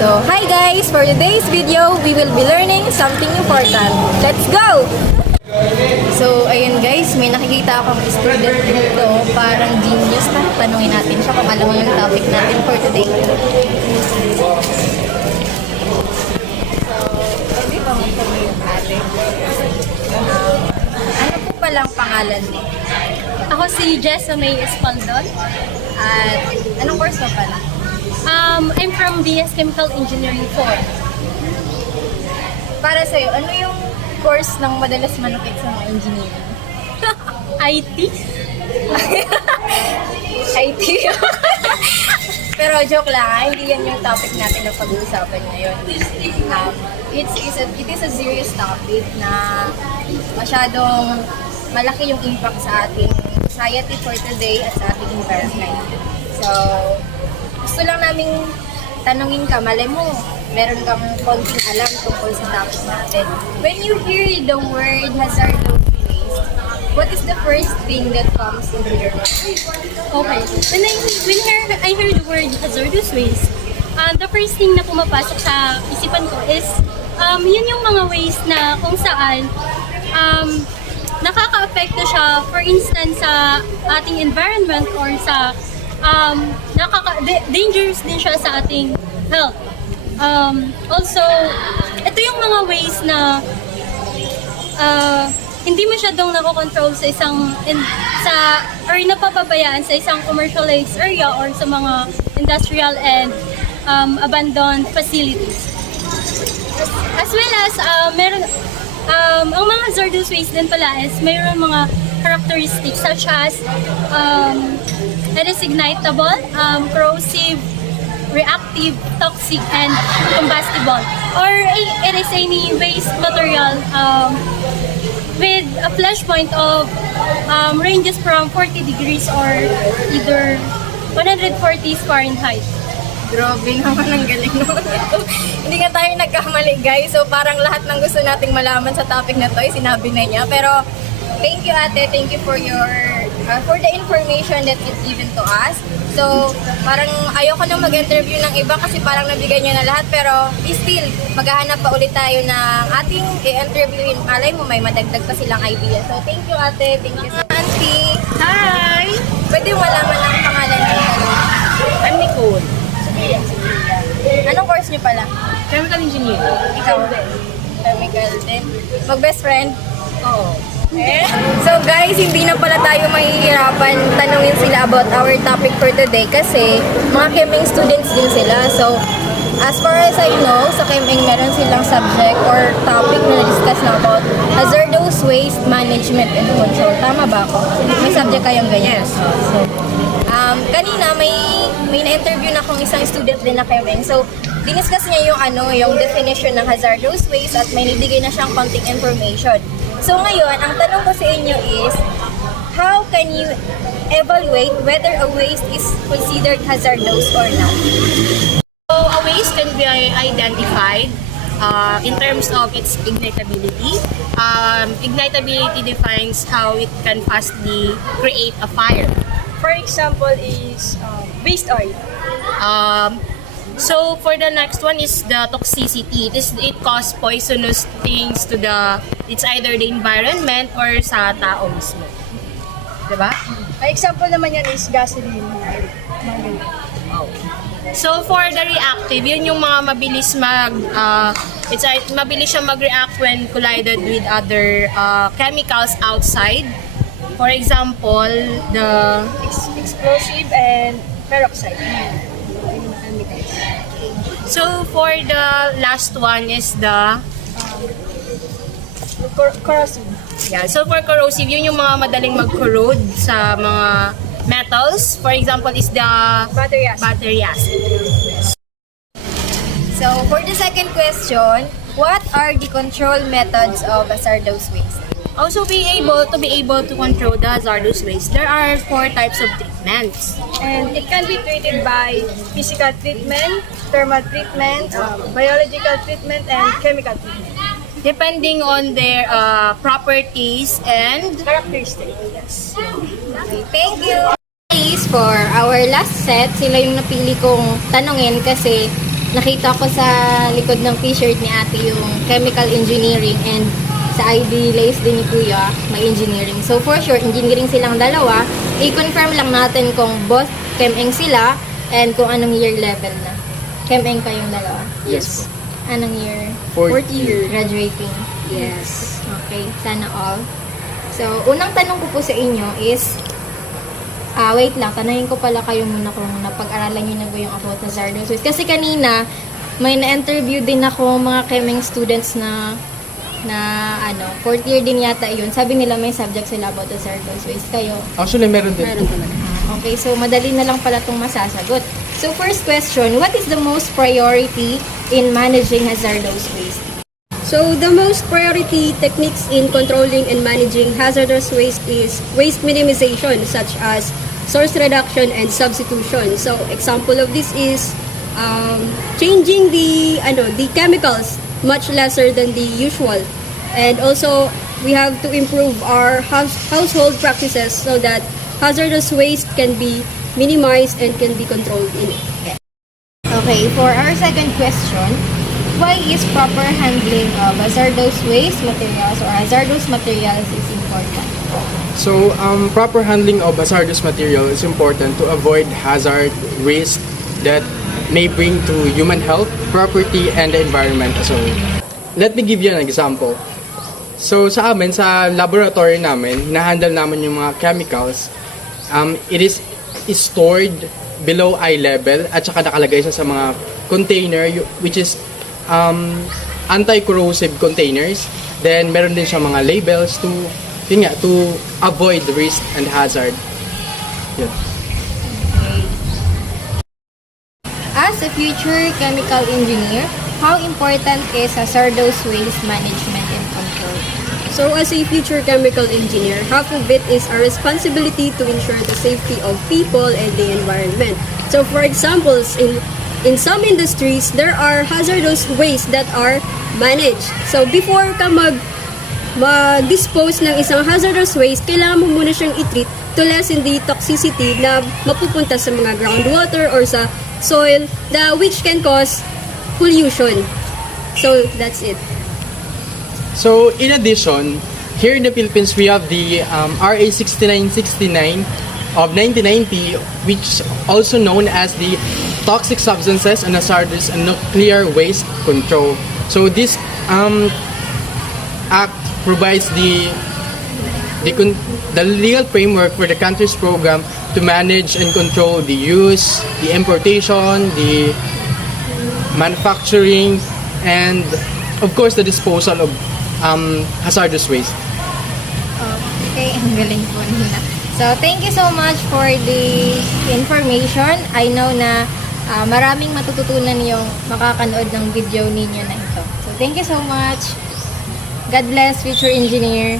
So, hi guys! For today's video, we will be learning something important. Let's go! So, ayun guys, may nakikita akong student dito, parang genius na. Tanungin natin siya kung alam mo yung topic natin for today. So, pwede ba magsabi yung ate? Ano po palang pangalan mo? Ako si Jessa May Espaldon. At anong course mo pala? I'm from BS Chemical Engineering 4. Para sa'yo, ano yung course ng madalas manukit sa mga engineering? IT. IT. Pero joke lang, hindi yan yung topic natin na pag-uusapan ngayon. It is a serious topic na masyadong malaki yung impact sa ating society for today at sa ating environment. So, gusto lang naming tanungin ka, malay mo, meron kang konting alam tungkol sa topic natin. When you hear the word hazardous waste, what is the first thing that comes into your mind? Okay. When I hear the word hazardous waste, the first thing na pumapasok sa isipan ko is yun yung mga waste na kung saan nakaka-apekto siya, for instance, sa ating environment or sa dangerous din siya sa ating health. Also, ito yung mga ways na hindi masyadong nakokontrol sa or napapabayaan sa isang commercialized area or sa mga industrial and abandoned facilities. As well as, ang mga hazardous waste din pala is mayroon mga characteristics such as it is ignitable, corrosive, reactive, toxic, and combustible. Or it is any waste material with a flash point of ranges from 40 degrees or either 140 Fahrenheit. Grabe naman, ang galing naman ito. Hindi nga tayo nagkamali guys, so parang lahat ng gusto nating malaman sa topic na to ay sinabi na niya. Pero thank you ate, thank you for the information that you've given to us. So parang ayoko nang mag-interview ng iba kasi parang nabigay niya na lahat, pero still, maghahanap pa ulit tayo ng ating i-interviewin. Alay mo, may madagdag pa silang idea. So thank you ate, thank you so much. Auntie! Hi! Pwede malaman ang pangalan niyo? I'm Nicole. Anong course niyo pala? Chemical Engineering. Ikaw? Chemical din. Mag-best friend? Oo. So guys, hindi na pala tayo mahihirapan tanungin sila about our topic for today kasi mga cheming students din sila. So, as far as I know, sa cheming meron silang subject or topic na na-discuss na about hazardous waste management and control. Tama ba ako? May subject kayong ganyan? Yes. So, kanina may na-interview na akong isang student din na cheming. So, diniscuss niya yung definition ng hazardous waste at may nibigay na siyang konting information. So ngayon, ang tanong ko sa inyo is, how can you evaluate whether a waste is considered hazardous or not? So, a waste can be identified in terms of its ignitability. Ignitability defines how it can fastly create a fire. For example is waste oil. So for the next one is the toxicity. It causes poisonous things to it's either the environment or sa tao mismo. Diba? An example naman yan is gasoline. Oh. So for the reactive, yun yung mga mabilis mabilis siya mag-react when collided with other chemicals outside. For example, the Explosive and peroxide. So for the last one is the Corrosive. yeah. So for corrosive, yun yung mga madaling mag-corrode sa mga metals. For example, is the battery acid. So for the second question, what are the control methods of hazardous waste? Also, to be able to control the hazardous waste, there are 4 types of treatments. And it can be treated by physical treatment, thermal treatment, biological treatment, and chemical treatment. Depending on their properties and Characteristics. Yes. Okay, thank you! Guys, for our last set, sila yung napili kong tanungin kasi nakita ko sa likod ng t-shirt ni ate yung chemical engineering and sa ID lace din ni kuya, may engineering. So for sure, engineering silang dalawa. I-confirm lang natin kung both Chem-Eng sila and kung anong year level na. Chem-Eng kayong dalawa? Yes. Anong year? Fourth year. Graduating. Yes. Okay, sana all. So, unang tanong ko po sa inyo is, wait lang, tanongin ko pala kayo muna kung napag-aralan nyo na ba yung about Hazardous waste. Kasi kanina, may na-interview din ako mga Chem-Eng students na fourth year din yata yun. Sabi nila may subject sila about Hazardous waste. Kayo? Actually, meron din. Okay, so madali na lang pala itong masasagot. So, first question, what is the most priority in managing hazardous waste? So the most priority techniques in controlling and managing hazardous waste is waste minimization, such as source reduction and substitution. So example of this is changing the chemicals much lesser than the usual, and also we have to improve our household practices so that hazardous waste can be minimized and can be controlled in it. Okay, for our second question, why is proper handling of hazardous waste materials or hazardous materials is important? So, proper handling of hazardous material is important to avoid hazard risk that may bring to human health, property, and the environment as a whole. Let me give you an example. So, sa amin, sa laboratory namin, hinahandle namin yung mga chemicals. It is stored below eye level at saka nakalagay siya sa mga container which is anti-corrosive containers. Then meron din siya mga labels to avoid the risk and hazard. Yun. As a future chemical engineer, how important is hazardous waste management and control? So as a future chemical engineer, half of it is our responsibility to ensure the safety of people and the environment. So for examples, in some industries, there are hazardous waste that are managed. So before ka mag-dispose ng isang hazardous waste, kailangan mo muna siyang i-treat to lessen the toxicity na mapupunta sa mga groundwater or sa soil which can cause pollution. So that's it. So in addition, here in the Philippines, we have the RA 6969 of 1990, which is also known as the Toxic Substances and Hazardous and Nuclear Waste Control. So this act provides the legal framework for the country's program to manage and control the use, the importation, the manufacturing, and of course the disposal of hazardous waste. Okay, ang galing po nila. So, thank you so much for the information. I know na maraming matututunan yung makakanood ng video ninyo na ito. So, thank you so much. God bless, future engineer.